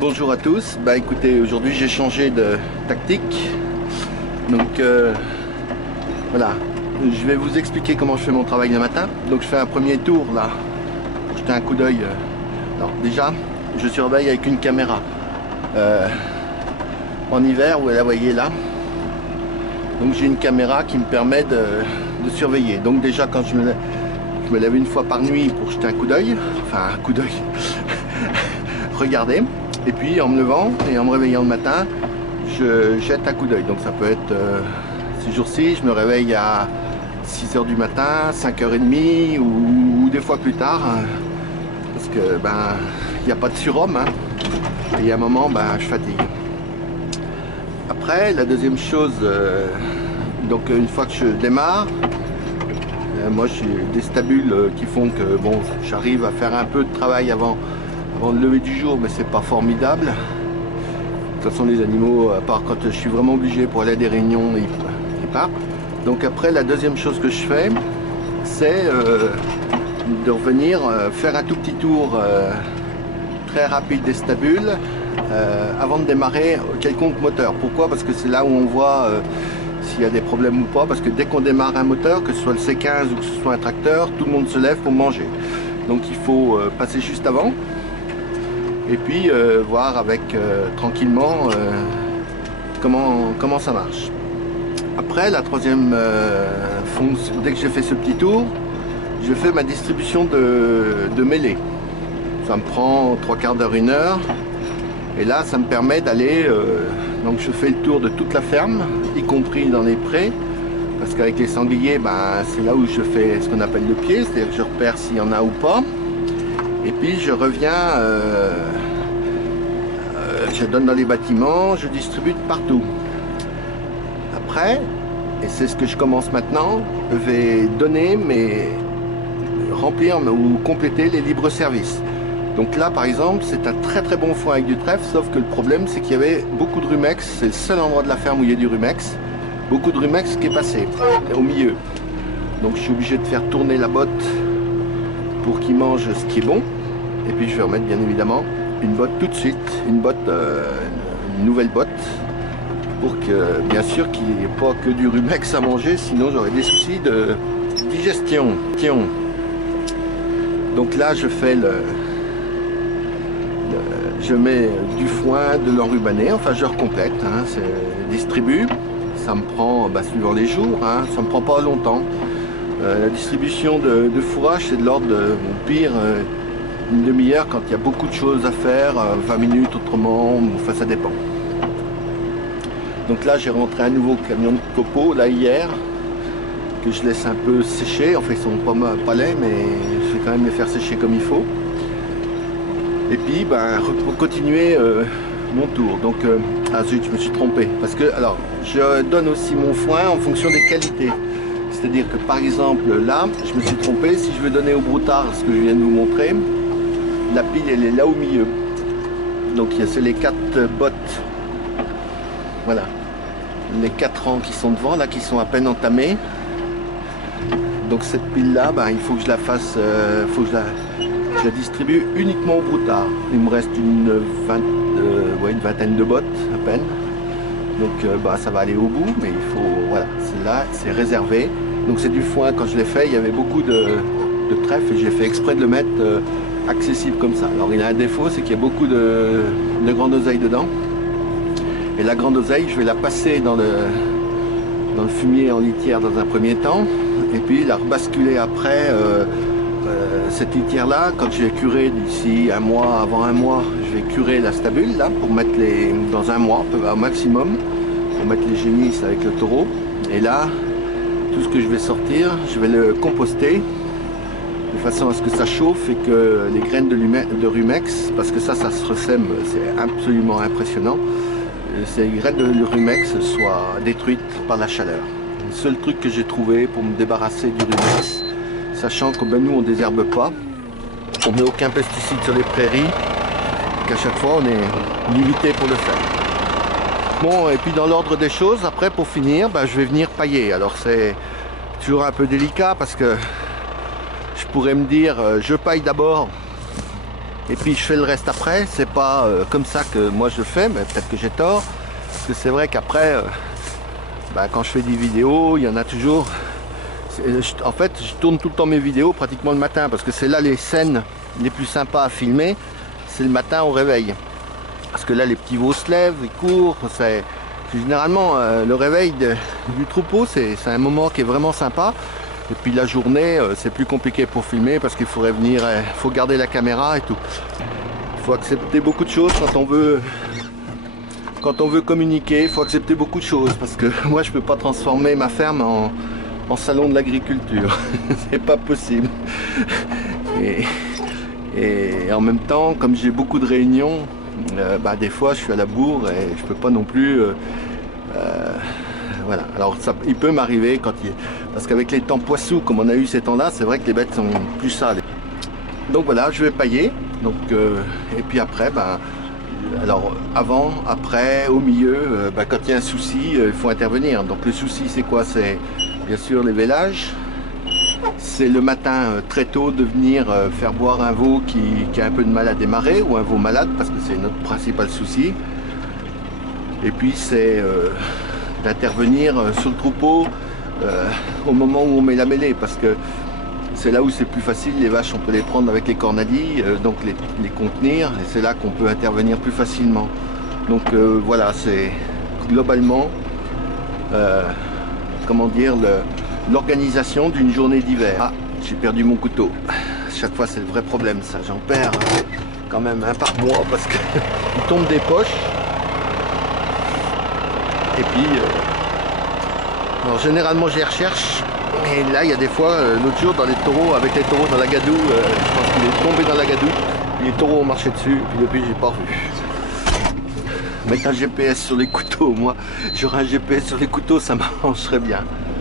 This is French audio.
Bonjour à tous, bah écoutez, aujourd'hui j'ai changé de tactique, donc voilà, je vais vous expliquer comment je fais mon travail le matin. Donc je fais un premier tour là, pour jeter un coup d'œil. Alors déjà, je surveille avec une caméra en hiver, vous la voyez là, donc j'ai une caméra qui me permet de surveiller. Donc déjà quand je me lève une fois par nuit pour jeter un coup d'œil, enfin un coup d'œil, regardez. Et puis en me levant et en me réveillant le matin, je jette un coup d'œil. Donc ça peut être ces jours-ci, je me réveille à 6h du matin, 5h30 ou des fois plus tard, parce que ben il n'y a pas de surhomme, hein, et à un moment ben, je fatigue. Après, la deuxième chose, donc une fois que je démarre, moi j'ai des stabules qui font que bon, j'arrive à faire un peu de travail avant le lever du jour, mais c'est pas formidable. De toute façon, les animaux, à part quand je suis vraiment obligé pour aller à des réunions, ils partent. Donc après, la deuxième chose que je fais, c'est de revenir faire un tout petit tour très rapide des stabules avant de démarrer quelconque moteur. Pourquoi? Parce que c'est là où on voit s'il y a des problèmes ou pas, parce que dès qu'on démarre un moteur, que ce soit le C15 ou que ce soit un tracteur, tout le monde se lève pour manger. Donc il faut passer juste avant. Et puis voir avec tranquillement comment ça marche. Après, la troisième fonction, dès que j'ai fait ce petit tour, je fais ma distribution de mêlée. Ça me prend 3/4 d'heure, 1 heure. Et là, ça me permet d'aller, donc je fais le tour de toute la ferme, y compris dans les prés. Parce qu'avec les sangliers, ben, c'est là où je fais ce qu'on appelle le pied, c'est-à-dire que je repère s'il y en a ou pas. Et puis je reviens, je donne dans les bâtiments, je distribue de partout. Après, et c'est ce que je commence maintenant, je vais donner, remplir ou compléter les libres services. Donc là par exemple, c'est un très très bon foin avec du trèfle, sauf que le problème c'est qu'il y avait beaucoup de rumex, c'est le seul endroit de la ferme où il y a du rumex, beaucoup de rumex qui est passé au milieu. Donc je suis obligé de faire tourner la botte pour qu'il mange ce qui est bon. Et puis je vais remettre bien évidemment une botte tout de suite, une nouvelle botte, pour que bien sûr qu'il n'y ait pas que du rumex à manger, sinon j'aurais des soucis de digestion. Donc là je fais je mets du foin, de l'enrubané, enfin je recomplète, hein, distribue. Ça me prend, suivant les jours, hein, ça me prend pas longtemps. La distribution de fourrage, c'est de l'ordre de, au pire, une demi-heure quand il y a beaucoup de choses à faire, 20 minutes autrement, enfin ça dépend. Donc là j'ai rentré un nouveau camion de copeaux là hier, que je laisse un peu sécher, enfin ils sont pas laids, mais je vais quand même les faire sécher comme il faut. Et puis pour continuer mon tour. Donc ah zut, je me suis trompé, parce que alors je donne aussi mon foin en fonction des qualités. C'est-à-dire que par exemple là, je me suis trompé, si je veux donner au broutard ce que je viens de vous montrer, la pile elle est là au milieu. Donc c'est les 4 bottes. Voilà. Les 4 rangs qui sont devant, là qui sont à peine entamés. Donc cette pile là, il faut que je la fasse, je la distribue uniquement au broutard. Il me reste une vingtaine de bottes à peine. Donc ça va aller au bout, mais il faut, voilà, c'est là, c'est réservé. Donc c'est du foin, quand je l'ai fait, il y avait beaucoup de trèfle et j'ai fait exprès de le mettre accessible comme ça. Alors il a un défaut, c'est qu'il y a beaucoup de grande oseille dedans. Et la grande oseille, je vais la passer dans le fumier en litière dans un premier temps, et puis la rebasculer après. Cette litière là, quand je vais curer d'ici un mois, avant un mois, je vais curer la stabule là pour mettre dans un mois au maximum, pour mettre les génisses avec le taureau. Et là, tout ce que je vais sortir, je vais le composter de façon à ce que ça chauffe et que les graines de rumex, parce que ça se ressème, c'est absolument impressionnant, ces graines de rumex soient détruites par la chaleur. Le seul truc que j'ai trouvé pour me débarrasser du rumex, sachant que nous on désherbe pas, on met aucun pesticide sur les prairies, qu'à chaque fois on est limité pour le faire. Bon, et puis dans l'ordre des choses, après pour finir, je vais venir pailler. Alors c'est toujours un peu délicat parce que je pourrais me dire je paille d'abord et puis je fais le reste après. C'est pas comme ça que moi je le fais, mais peut-être que j'ai tort. Parce que c'est vrai qu'après, quand je fais des vidéos, il y en a toujours. En fait, je tourne tout le temps mes vidéos pratiquement le matin, parce que c'est là les scènes les plus sympas à filmer, c'est le matin au réveil. Parce que là, les petits veaux se lèvent, ils courent. Généralement, le réveil du troupeau, c'est un moment qui est vraiment sympa. Et puis la journée, c'est plus compliqué pour filmer parce qu'il faudrait venir, faut garder la caméra et tout. Il faut accepter beaucoup de choses quand on veut communiquer. Il faut accepter beaucoup de choses parce que moi, je peux pas transformer ma ferme en salon de l'agriculture. C'est pas possible. Et en même temps, comme j'ai beaucoup de réunions, des fois, je suis à la bourre et je peux pas non plus. Voilà. Alors il peut m'arriver parce qu'avec les temps poissous comme on a eu ces temps-là, c'est vrai que les bêtes sont plus sales. Donc voilà, je vais pailler. Donc et puis après, alors avant, après, au milieu, quand il y a un souci, il faut intervenir. Donc le souci, c'est quoi? C'est bien sûr les vélages. C'est le matin très tôt de venir faire boire un veau qui a un peu de mal à démarrer, ou un veau malade, parce que c'est notre principal souci. Et puis c'est d'intervenir sur le troupeau au moment où on met la mêlée, parce que c'est là où c'est plus facile. Les vaches, on peut les prendre avec les cornadis, donc les contenir, et c'est là qu'on peut intervenir plus facilement. Donc voilà, c'est globalement comment dire, l'organisation d'une journée d'hiver. Ah, j'ai perdu mon couteau. Chaque fois, c'est le vrai problème, ça. J'en perds quand même un par mois parce qu'il tombe des poches. Et puis, alors généralement, je les recherche. Et là, il y a des fois, l'autre jour, dans les taureaux, avec les taureaux dans la gadoue, je pense qu'il est tombé dans la gadoue. Les taureaux ont marché dessus. Et puis depuis, j'ai pas revu. Mettre un GPS sur les couteaux, moi, j'aurais un GPS sur les couteaux, ça m'arrangerait bien.